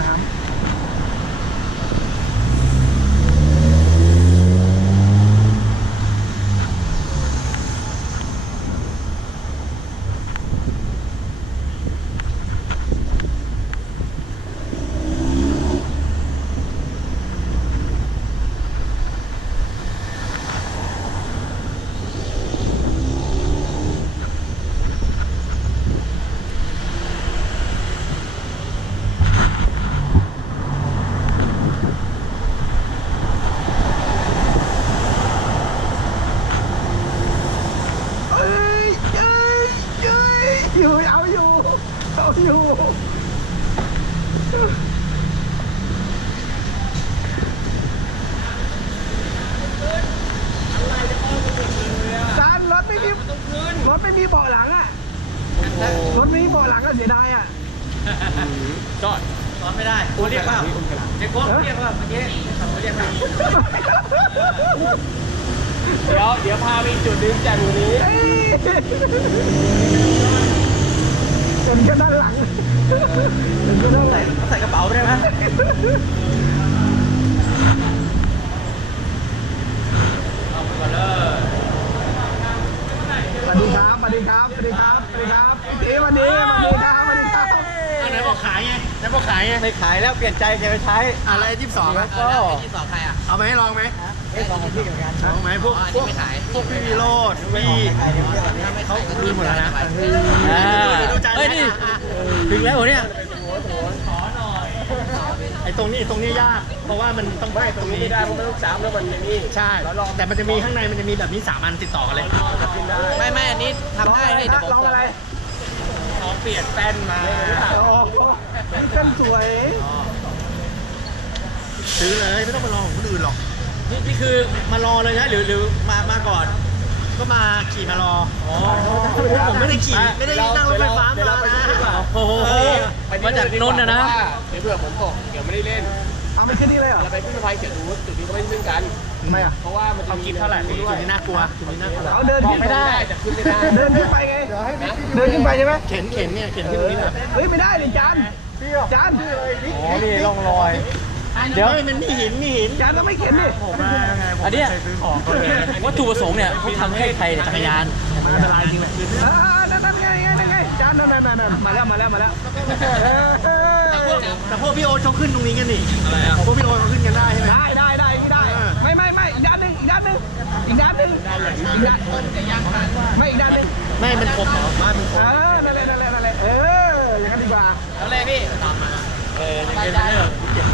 น้ำ เดี๋ยวเดี๋ยวพาไปอีกจุดหนึงจากตรงนี้เอ้ยเห็นแค่ด้านหลังเห็นแค่ด้านหลังใส่กระเป๋าได้ไหมสวัสดีครับสวัสดีครับสวัสดีครับสวัสดีครับพี่ตีวันนี้วันนี้ครับวันนี้ครับไหนบอกขายไงไหนบอกขายไงไม่ขายแล้วเปลี่ยนใจแกไปใช้อะไรที่สองอะก็ที่สองใครอะเอาไปให้ลองไหมไอ้สอง ของพี่เหมือนกันลองไหมพวกพวกพวกพี่วีโรดพี่เขาคืนหมดแล้วนะเฮ้ยนี่ถึงแล้วเหรอเนี่ยไอ้ตรงนี้ตรงนี้ยาก เพราะว่ามันต้องไม่ตรงนี้ไม่ได้เพราะมันต้องสามแล้วมันนี่ใช่แต่มันจะมีข้างในมันจะมีแบบนี้สามอันติดต่อกันเลยไม่ไม่อันนี้ทำได้นี่เดี๋ยวผมลองอะไรขอเปลี่ยนแป้นมาโอ้โหนี่เส้นสวย ซื้อเลยไม่ต้องมารอของคนอื่นหรอก นี่นี่คือมารอเลยนะหรือหรือมามาก่อน ก็มาขี่มารออ๋อผมไม่ได้ขี่ไม่ได้นั่งรถไฟฟ้ามานะโอ้โหมาจากนนท์นะนะเดี๋ยวเผื่อฝนตกเดี๋ยวไม่ได้เล่นเอาไม่ขึ้นนี่เลยเหรอเราไปขึ้นสะพานเขียนรูทจุดนี้ก็ไม่ได้ขึ้นกันทำไมอะเพราะว่ามันจะเอามีกินเท่าไหร่จุดนี้น่ากลัวจุดนี้น่ากลัวเอาเดินขึ้นไม่ได้แต่ขึ้นไม่ได้เดินขึ้นไปไงเดินขึ้นไปใช่ไหมเข็นเข็นเนี่ยเข็นที่ตรงนี้นะเฮ้ยไม่ได้เลยจานจานอ๋อนี่ร่องรอย เดี๋ยวมันมีหินมีหินจานต้องไม่เข็นดิผมมาไงผมอันเนี้ยไปซื้อของก็เลยวัตถุประสงค์เนี่ยเขาทำให้ใครเนี่ยจักรยาน มันอันตรายจริงแหละอ่านั่นนั่นไงไงนั่นไงจานนั่นนั่นนั่นนั่นมาแล้วมาแล้วมาแล้วเออแต่พวกพี่โอตเขาขึ้นตรงนี้กันนี่อะไรอะพวกพี่โอตเขาขึ้นกันได้ใช่ไหมได้ได้ได้นี่ได้ไม่ไม่ไม่อีกด้านหนึ่งอีกด้านหนึ่งอีกด้านหนึ่งอีกด้านไม่อีกด้านหนึ่งไม่มันครบเหรอบ้านมันครเอบอนั่นแหละนั่นแหละนั่นแหละเอออย่างนั้นดีกว่า เอาเลยพี่ตามมาเออในเกมนี้เราเก็บคุย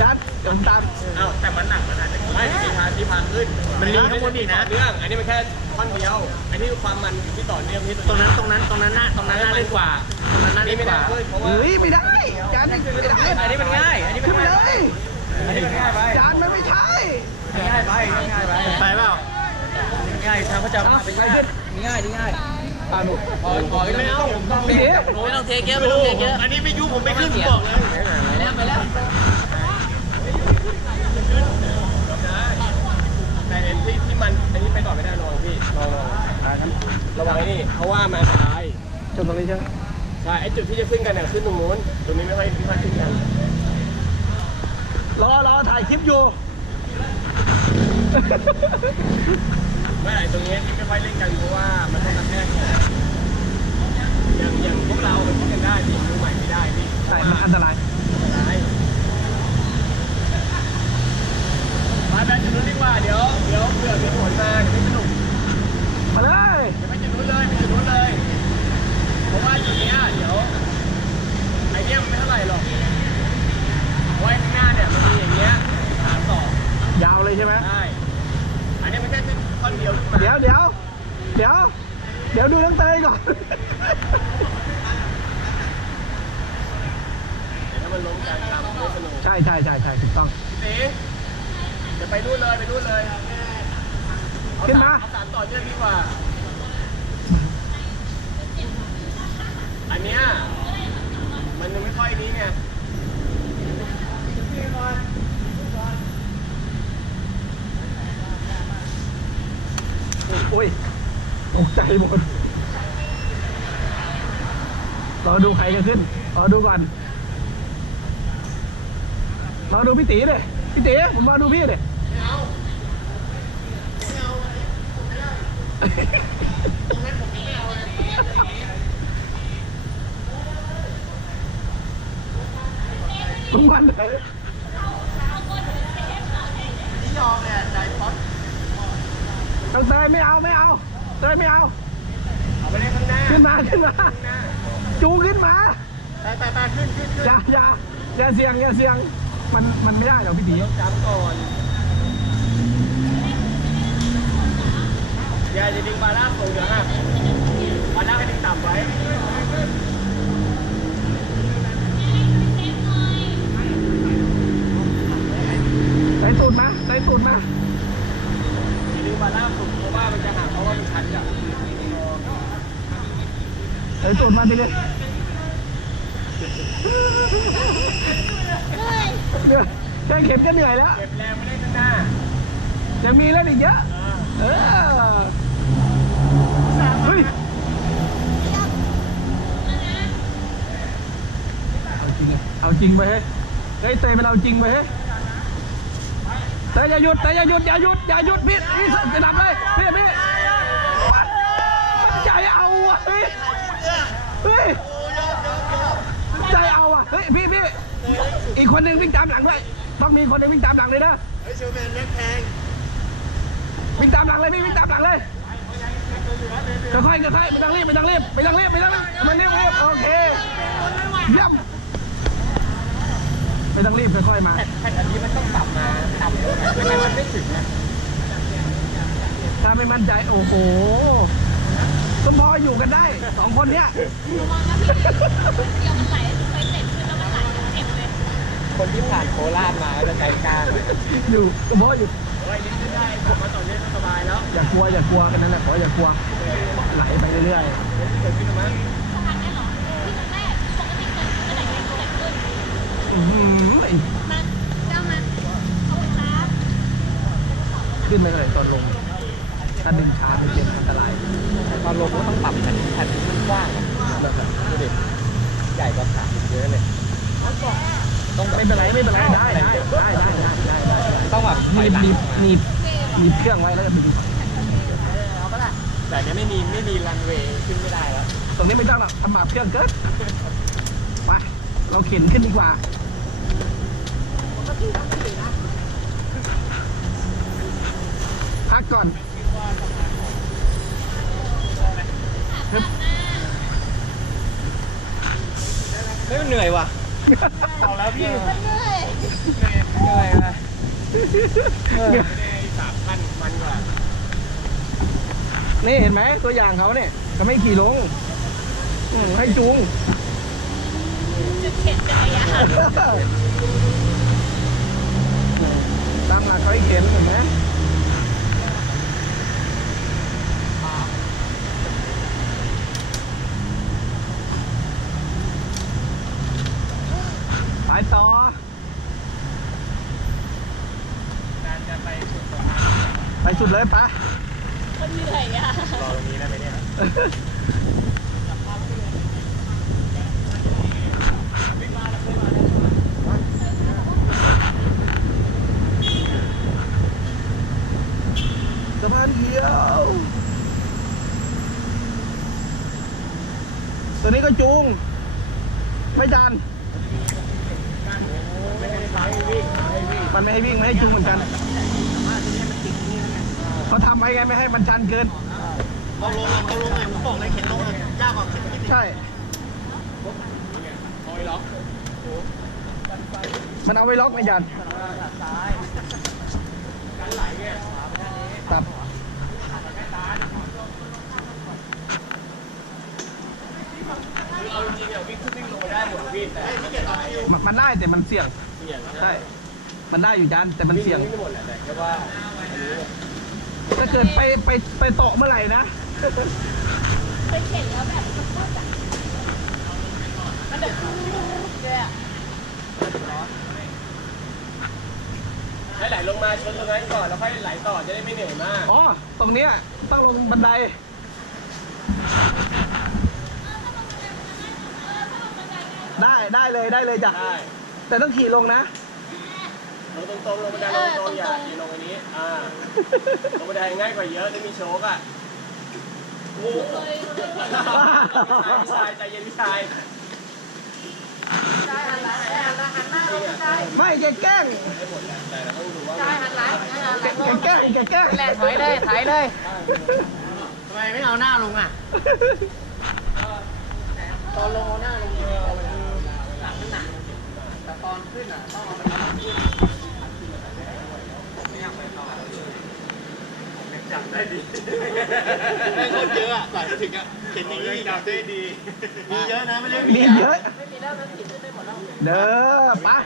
จานจนตามอ้าวแต่มันหนักมันอาจจะไม่ที่พานที่พานขึ้นมันมีข้างบนอีกนะต่อเนื่องอันนี้มันแค่ท่อนเดียว อันนี้ความมันอยู่ที่ต่อเนื่องที่ตรงนั้นตรงนั้นตรงนั้นน่าตรงนั้นน่าเล่นกว่าตรงนั้นน่านี่เล่นไม่กได้ว่าขึ้นเพราะว่าเฮ้ยไม่ได้จานนี่ไม่ได้อันนี้มันง่าย อันนี้มันขึ้นไปง่ายเลยอันนี้มันง่ายไปจานมันไม่ใช่ง่ายไปง่ายไปไปเปล่าง่ายทางพระเจ้าเป็นง่ายง่ายดีง่ายปาหนุกพอพอไม่ต้องผมต้องพี่เอ๋ไม่ต้องเทเยอะไม่ต้องเทเยอะอันนี้ไม่ยุผมไม่ขึ้นผมบอกเลยไปแล้วไปแล้ว แต่ที่ที่มันอันนี้ไปต่อไม่ได้ลองพี่ลองลองระวังไอ้นี่เพราะว่ามันอันตรายจนตรงนี้ใช่ไหมใช่ไอ้จุดที่จะขึ้นกันเนี่ยขึ้นตรงนู้นตรงนี้ไม่ค่อยไม่ค่อยขึ้นกันรอรอถ่ายคลิปอยู่เมื่อไหร่ตรงนี้ที่ไม่ค่อยเล่นกันเพราะว่ามันต้องกระแทกอย่างอย่างพวกเรามันขึ้นกันได้พี่มือใหม่ไม่ได้พี่ ใช่มันอันตรายร้าย มาแบบจุดนู้นดีกว่า เดี๋ยว เดี๋ยวเผื่อมีฝนมาเดี๋ยวไม่สนุกมาเลยเดี๋ยวไปจุดนู้นเลยไปจุดนู้นเลยเพราะว่าจุดเนี้ยเดี๋ยวไอเนี้ยมันไม่เท่าไหร่หรอกเพราะว่าไอ้ข้างหน้าเนี่ยมันมีอย่างเงี้ยสามสองยาวเลยใช่ไหมได้ อันนี้มันแค่ขึ้นท่อนเดียวขึ้นมาเดี๋ยวเดี๋ยวเดี๋ยว เดี๋ยวดูน้องเตยก่อนเดี๋ยวถ้ามันล้มกันตามไม่สนุกใช่ใช่ใช่ใช่ถูกต้องพี่ตีเดี๋ยว ไปนู่นเลยไปนู่นเลยเอขึ้นมาสเอาสามต่อเนื่องดีกว่า อันเนี้ยมันยังไม่ค่อยนี้ไงโอ้ยตกใจหมดรอดูใครจะขึ้นรอดูก่อนรอดูพี่ตีเลยพี่ตีผมรอดูพี่เลย ทุกวันเลยยอมเนี่ยใจพอดต้องเตยไม่เอาไม่เอาเตยไม่เอา เอาไปเล่นข้างหน้า ขึ้นมาขึ้นมา จูงขึ้นมา ไปไปไปขึ้นขึ้นขึ้นอย่าอย่าอย่าเสียงอย่าเสียง มันมันไม่ได้หรอกพี่ตีจำก่อน ย่าจะดึงบาลานซ์สูงเดี๋ยฮะบาลานซ์ให้ดึงต่ำไว้ได้สูตรนะได้สูตรนะดึงบาลานซ์สูงเพราะว่ามันจะหักเพราะว่ามันชันจังได้สูตรมาดิเลยเหนื่อยแค่เข็มก็เหนื่อยแล้วเข็บแรงไม่ได้ข้าหน้ายัมีแล้วอีกเยอะ เออ เฮ้ยเอาจริงอะเอาจริงไปเฮ้ยเฮ้ยเตยมันเอาจริงไปเฮ้ยเตยอย่าหยุดเตยอย่าหยุดอย่าหยุดอย่าหยุดพี่พี่จะดับเลยพี่พี่มันใจเอาอะเฮ้ยเฮ้ยใจเอาอะเฮ้ยพี่พี่อีกคนหนึ่งวิ่งตามหลังด้วยต้องมีคนหนึ่งวิ่งตามหลังเลยนะเฮ้ยเชลแมนแม็กแพงวิ่งตามหลังเลยพี่วิ่งตามหลังเลย ค่อยๆค่อยๆไม่ต้องรีบไม่ต้องรีบไม่ต้องรีบไม่ต้องรีบไม่รีบรีบโอเคเยี่ยมไม่ต้องรีบค่อยๆมาแผ่นอันนี้มันต้องปรับมาต่ำลงนะไม่งั้นมันไม่ถึงนะถ้าไม่มั่นใจโอ้โหสมพออยู่กันได้สองคนเนี้ยคนที่ผ่านโคราชมาจะใจกล้าหน่อยู่สมพออยู่โอ้ยนี่ได้ผมมาต่อเล่นสบายแล้วอย่ากลัวอย่ากลัวกันนั่นแหละขออย่ากลัว ไหลไปเรื่อยเกิดขึ้นมาๆอื้อหือไอ้ขึ้นไปเลยตอนลงถ้าดึงช้าไม่เป็นอันตราย ตอนลงก็ต้องปรับแผ่นแผ่นมันกว้างอะ แบบนั้น ดูดิใหญ่กว่าขาเยอะเลย ต้องไม่เป็นไรไม่เป็นไรได้ได้ได้ได้ได้ได้ได้ ต้องแบบ หนีบหนีบหนีบหนีบเครื่องไว้แล้วก็ดึง แต่เนี้ยไม่มีไม่มีรันเวย์ขึ้นไม่ได้แล้ว ตรงนี้ไม่ต้องหร อกทำบาปเครื่องเกินไปเราเข็นขึ้นดีกว่าพักก่อนเฮ้ยมันเหนื่อยว่ะเอาแล้วพี่มันเหนื่อย เหนื่อยอะสามพันมันกว่านี่เห็นไหมตัวอย่างเขาเนี่ยเขาไม่ขี่ลง อืมให้จูงจุดเข็นจักรยานตามหลักเขาให้เข็นเห็นไหมไปต่อ การจะไปสุดตรง ไปสุดเลยปะ มันเหนื่อยอะ รอตรงนี้ได้ไหมเนี่ย สะพานเดียว ตัวนี้ก็จูง ไม่จันไม่ให้ใช้วิ่งให้วิ่งมันไม่ให้วิ่ง ไม่ให้จูงเหมือนกันเขาทำไว้ไงไม่ให้มันชันเกินเราลงเราลงไงผมบอกเลยเข็นลงอะยากกว่าเข็นขึ้นอีกใช่คอยล็อกมันเอาไว้ล็อกไม่ยันครับ คือ เอาจริงๆอะวิ่งขึ้นวิ่งลงได้หมดพี่แต่มันมันได้แต่มันเสี่ยงเสี่ยงนะใช่มันได้อยู่ยันแต่มันวิ่งเสี่ยงวิ่งไม่หมดแหละแต่แค่ว่าอันนี้ถ้าเกิดไปไปไปเตาะเมื่อไหร่นะไปเข็นแล้วแบบมันพูดอะมันแบบเลยอะให้ไหลลงมาชนตรงนั้นก่อนแล้วค่อยไหลต่อจะได้ไม่เหนื่อยมากอ๋อตรงเนี้ยต้องลงบันได ได้ได้เลยได้เลยจ้ะได้แต่ต้องขี่ลงนะ ลงตรงๆลงบันไดลงตรงๆอย่าอย่าลงอันนี้ อ่า ลงบันไดง่ายกว่าเยอะได้มีโชกอะโอ้โหพี่ชายใจเย็นพี่ชายไม่แกแกล้งได้หมดแหละแต่เราต้องดูว่าแกแกล้งแกแกล้งแหละถอยเลยถอยเลยทำไมไม่เอาหน้าลงอะตอนลงเอาหน้าลง จับได้ดีไม่คนเยอะอะก่อนจะถึงอะเข็นอย่างนี้จับได้ดี มีเยอะนะไม่ได้มีเยอะเด้อปะ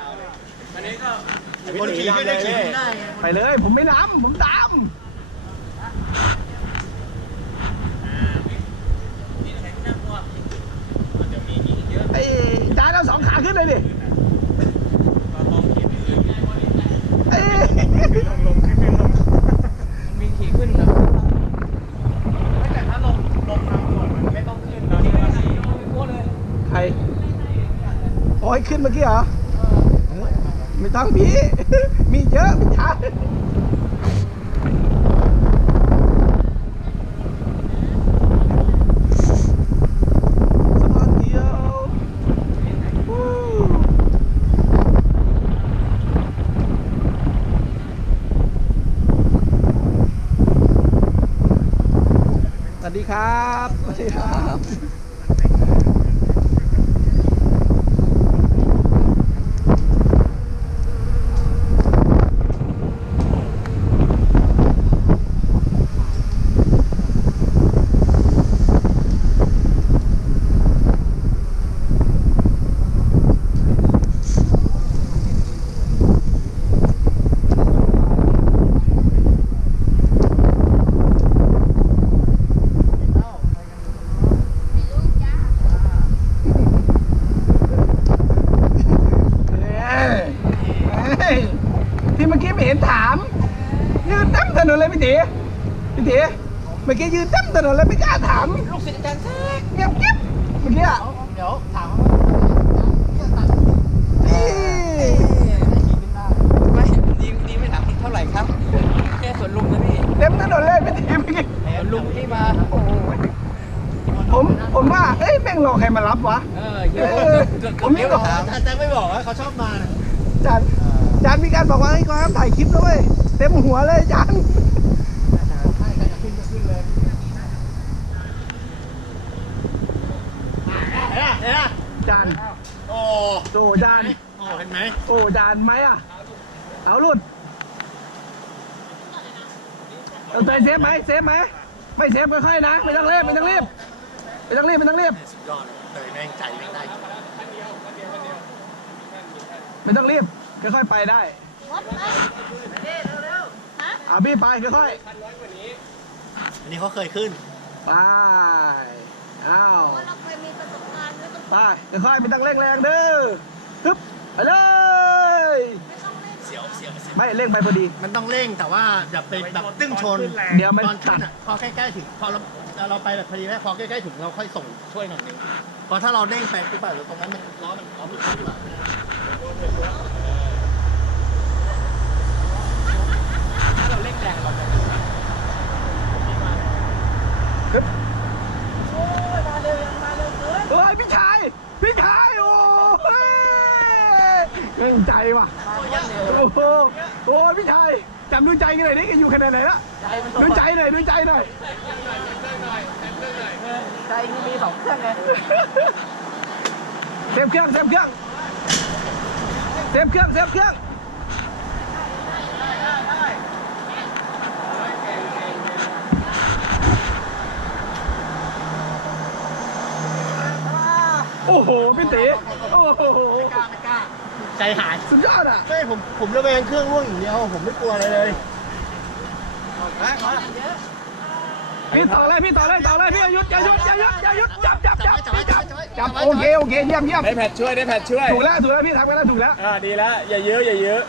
อันนี้ก็คนขี่ขึ้นได้ขี่ขึ้นได้ไงไปเลย ผมไม่น้ำผมตามเเลยดิ เอ้ยมีขี่ขึ้นนะแต่ถ้าลงลงทางด่วนมันไม่ต้องขึ้นนะนี่ก็สี่ใครโอ้ยขึ้นเมื่อกี้เหรอไม่ต้องพี่ มีเยอะไม่ใช่สะพานเดียววู้สวัส ดีครับ สวัสดีครับ เอ้ยเอ้ยที่เมื่อกี้ไม่เห็นถาม ยืนเต็มถนนเลยพี่ตี พี่ตีเมื่อกี้ยืนเต็มถนนเลยไม่กล้าถามลูกศิษย์อาจารย์แท้เงียบกิ๊บเมื่อกี้อะเดี๋ยวถามนี่ไม่ดีดีไม่ถามเท่าไหร่ครับแค่ส่วนลุงนะพี่เต็มถนนเลยพี่ตีเมื่อกี้ส่วนลุงที่มาโอ้โหผมผมว่าเอ้ยแม่งรอใครมารับวะเออเยเออะอเกือบผมเกืนี่อบบอกถามอาจารย์ไม่บอกว่าเขาชอบมานะจานจานมีการบอกว่าให้เขาห้ามถ่ายคลิปด้วยเต็มหัวเลยจานเห็นไหมเห็นไหม จาน โอ้ โอ้จานโอ้เห็นไหมโอ้จานไหมอะ เอาหลุดเอาใจเซฟไหมเซฟไหมไม่เซฟค่อยๆนะไม่ต้องรีบไม่ต้องรีบไม่ต้องรีบไม่ต้องรีบสุดยอดเลยแม่งใจแม่งได้ไม่ต้องรีบค่อยๆไปได้วัดไปฮะอะพี่ไปค่อยอันนี้เขาเคยขึ้นๆไปอ้าวเพราะเราเคยมีประสบการณ์แล้วก็ ไปค่อยๆไม่ต้องเร่งแรงเด้อฮึบไปเลย เสียวเสียวเสียวไม่เร่งไปพอดี มันต้องเร่งแต่ว่าอย่าไปแบบตึ้งชนเดี๋ยวมันตอนขึ้นตัอะดพอใกล้ๆถึงพอเราเราไปแบบพอดีแม่พอใกล้ๆถึงเราค่อยส่งช่วยหน่อยนึงเพราะถ้าเราเร่งไปปุ๊บแบบตรงนั้นมันล้อมันล้อมันขึ้นมาถ้าเราเร่งแรงเราจะ ฮึบโอ้ยมาเร็วมาเร็วเกินเฮ้ยพี่ชายพี่ชายโอ้ยเก่งใจว่ะโอ้โห โอ้ยพี่ชายจำดูใจกันหน่อยนี่แกอยู่ขนาดไหนละดูใจหน่อยดูใจหน่อยใจนี่มีสองเครื่องไงเซฟเครื่องเซฟเครื่องเซฟเครื่องเซฟเครื่องโอ้โหพี่ตีโอ้โห ใจหายสุดยอดอะ ไม่ผมผมระแวงเครื่องร่วงอย่างเดียวผมไม่กลัวอะไรเลยพี่ต่อเลยพี่ต่อเลยต่อเลยพี่อย่าหยุดอย่าหยุดอย่าหยุดอย่าหยุดจับจับจับจับจับจับโอเคโอเคเยี่ยมเยี่ยมได้แพทช่วยได้แพทช่วยถูกแล้วถูกแล้วพี่ทำกันแล้วถูกแล้วอ่าดีแล้วอย่าเยอะอย่าเยอะ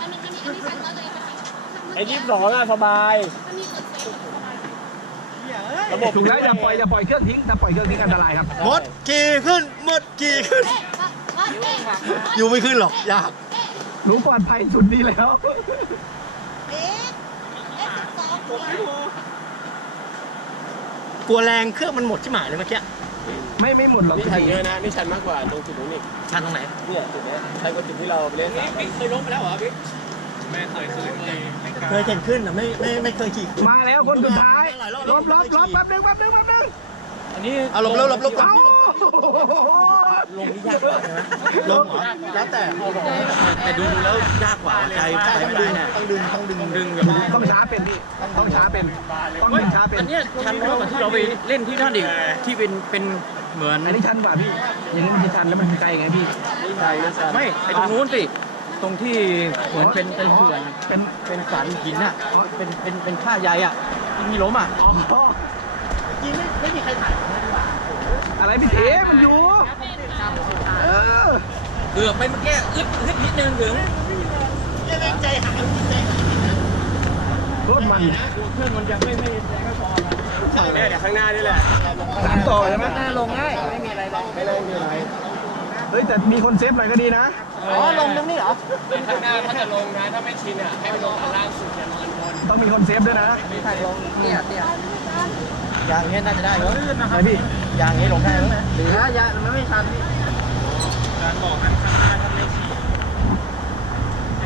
อันนี้อันนี้อันนี้ฉันก็เลยไปไอ้ยี่สิบสองอะสบายมันมีกดเซฟ ระบบถูกแล้วอย่าปล่อยอย่าปล่อยเครื่องทิ้งถ้าปล่อยเครื่องทิ้งอันตรายครับหมดกี่ขึ้นหมดกี่ขึ้นเอ๊ะวัดเอ๊ะวัดอยู่ไม่ขึ้นหรอกยากหนูปลอดภัยสุดดีแล้วเอ๊ะเอ๊ะสิบสองหัวกลัวแรงเครื่องมันหมดที่หมายเลยเมื่อกี้ไม่ไม่หมดหรอกนี่ชันเยอะนะนี่ชันมากกว่าตรงจุดนู้นอีกชันตรงไหนเนี่ยจุดเนี้ยชันกว่าจุดที่เราไปเล่นสามบิ๊กเคยล้มไปแล้วเหรอ บิ๊กเคยเห็นขึ้นแต่ไม่ไม่ไม่เคยขี่ขึ้นมาแล้วคนสุดท้ายลบลบลบแป๊บนึงแป๊บนึงแป๊บนึงอันนี้เอาลบลบลบลบเอ้าลงนี่ยากกว่าใช่ไหมลงเหรอแล้วแต่แต่ดูดูแล้วยากกว่าใจใจต้ไม่องดึได้งเนี่ยต้องดึงต้องดึงดึงแบบต้องช้าเป็นพี่ต้องช้าเป็นต้องดึงช้าเป็นอันเนี้ยชันมากกว่าที่เราไปเล่นที่นั่นอีกที่เป็นเป็นเหมือนอันนี้ชันกว่าพี่อย่างนี้มันจะชันแล้วมันไกลไงพี่นี่ชันนี่ชันไม่ไอตรงนู้นสิ ตรงที่เหมือนเป็นเป็นเขื่อนเป็นเป็นสันหินอะเป็นเป็นเป็นค่าใยอะที่มีล้มอะอ๋อยิงไม่ไม่มีใครถ่ายผมเลยดีกว่าอะไรพี่เทมันอยู่เออเกือบไปเมื่อกี้อึดอึดนิดนึงถึงรถมันเนี่ยเดี๋ยวข้างหน้านี่แหละสามต่อใช่ไหมหน้าลงง่ายไม่มีอะไรลงไม่เลยมีอะไร เฮ้ยแต่มีคนเซฟหน่อยก็ดีนะ อ๋อลงตรงนี้เหรอข้างหน้าถ้าจะลงนะ ถ้าไม่ชินอะให้ไปลงข้างล่างสุดอย่านอนบนต้องมีคนเซฟด้วยนะมีทางลงเนี่ยเนี่ยยางเงี้ยน่าจะได้เหรอไหนพี่ยางเงี้ยลงได้ไหมหรือนะยางมันไม่ชันพี่การบอกนั้นข้างหน้า